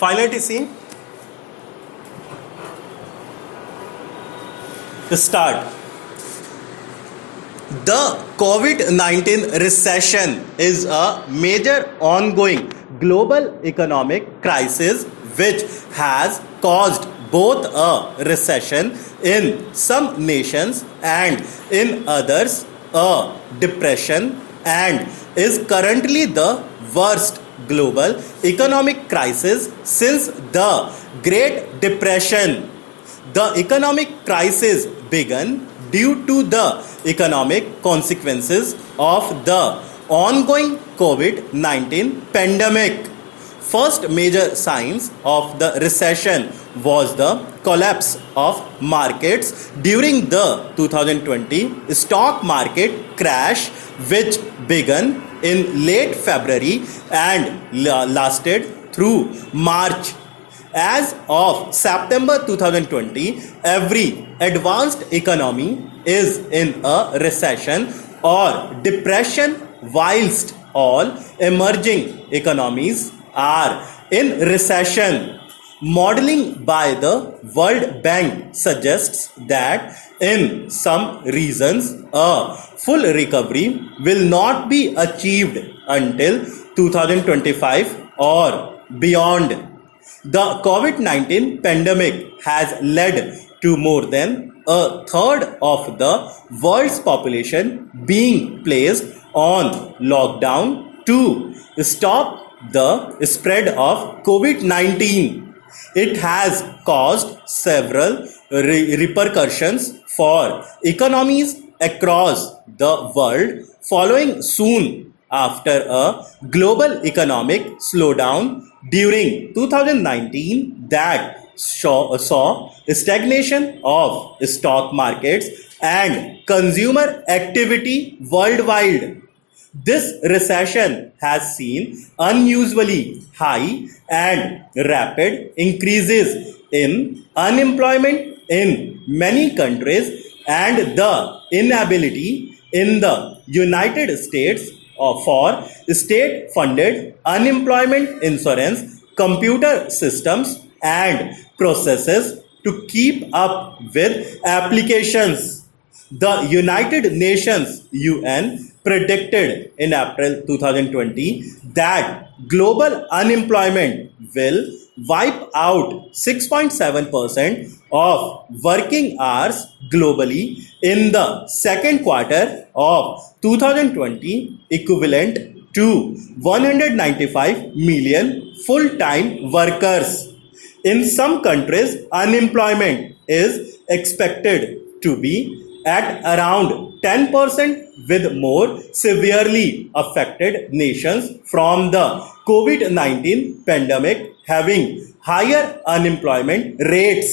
Finally, see the start. The COVID 19 recession is a major ongoing global economic crisis which has caused both a recession in some nations and in others a depression, and is currently the worst global economic crisis since the Great Depression. The economic crisis began due to the economic consequences of the ongoing COVID 19 pandemic. First major signs of the recession was the collapse of markets during the 2020 stock market crash, which began in late February and lasted through March. As of September 2020, every advanced economy is in a recession or depression, whilst all emerging economies are in recession. Modeling by the World Bank suggests that in some regions a full recovery will not be achieved until 2025 or beyond. The COVID 19 pandemic has led to more than a third of the world's population being placed on lockdown to stop the spread of COVID 19. It has caused several repercussions for economies across the world, following soon after a global economic slowdown during 2019 that saw stagnation of stock markets and consumer activity worldwide. This recession has seen unusually high and rapid increases in unemployment in many countries, and the inability in the United States for state funded unemployment insurance computer systems and processes to keep up with applications. The United Nations UN predicted in April 2020 that global unemployment will wipe out 6.7% of working hours globally in the second quarter of 2020, equivalent to 195 million full-time workers. In some countries, unemployment is expected to be at around 10%, with more severely affected nations from the COVID 19 pandemic having higher unemployment rates.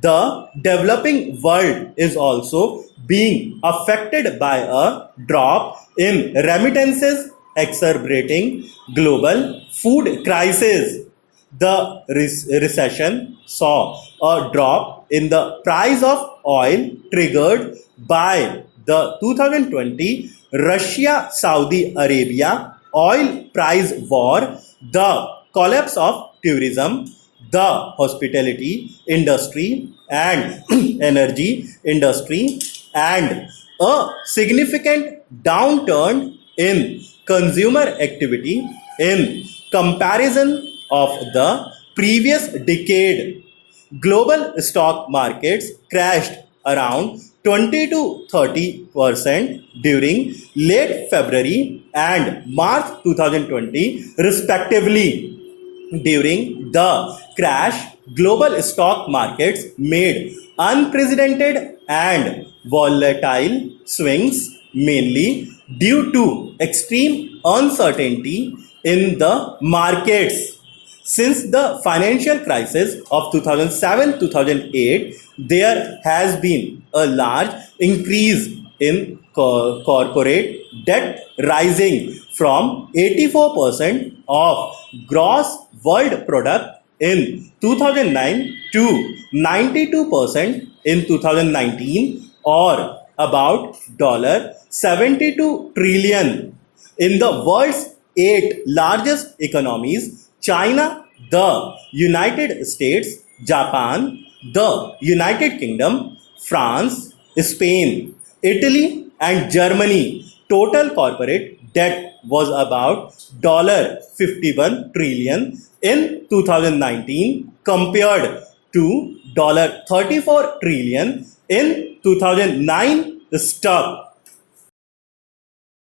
The developing world is also being affected by a drop in remittances, exacerbating global food crisis. The recession saw a drop in the price of oil triggered by the 2020 Russia Saudi Arabia oil price war, the collapse of tourism, the hospitality industry, and energy industry, and a significant downturn in consumer activity in comparison of the previous decade. Global stock markets crashed around 20 to 30% during late February and March 2020, respectively. During the crash, global stock markets made unprecedented and volatile swings, mainly due to extreme uncertainty in the markets. Since the financial crisis of 2007-2008, there has been a large increase in corporate debt, rising from 84% of gross world product in 2009 to 92% in 2019, or about $72 trillion. In the world's eight largest economies, China the United States, Japan, the United Kingdom, France, Spain, Italy, and Germany. Total corporate debt was about $51 trillion in 2019 compared to $34 trillion in 2009 stuck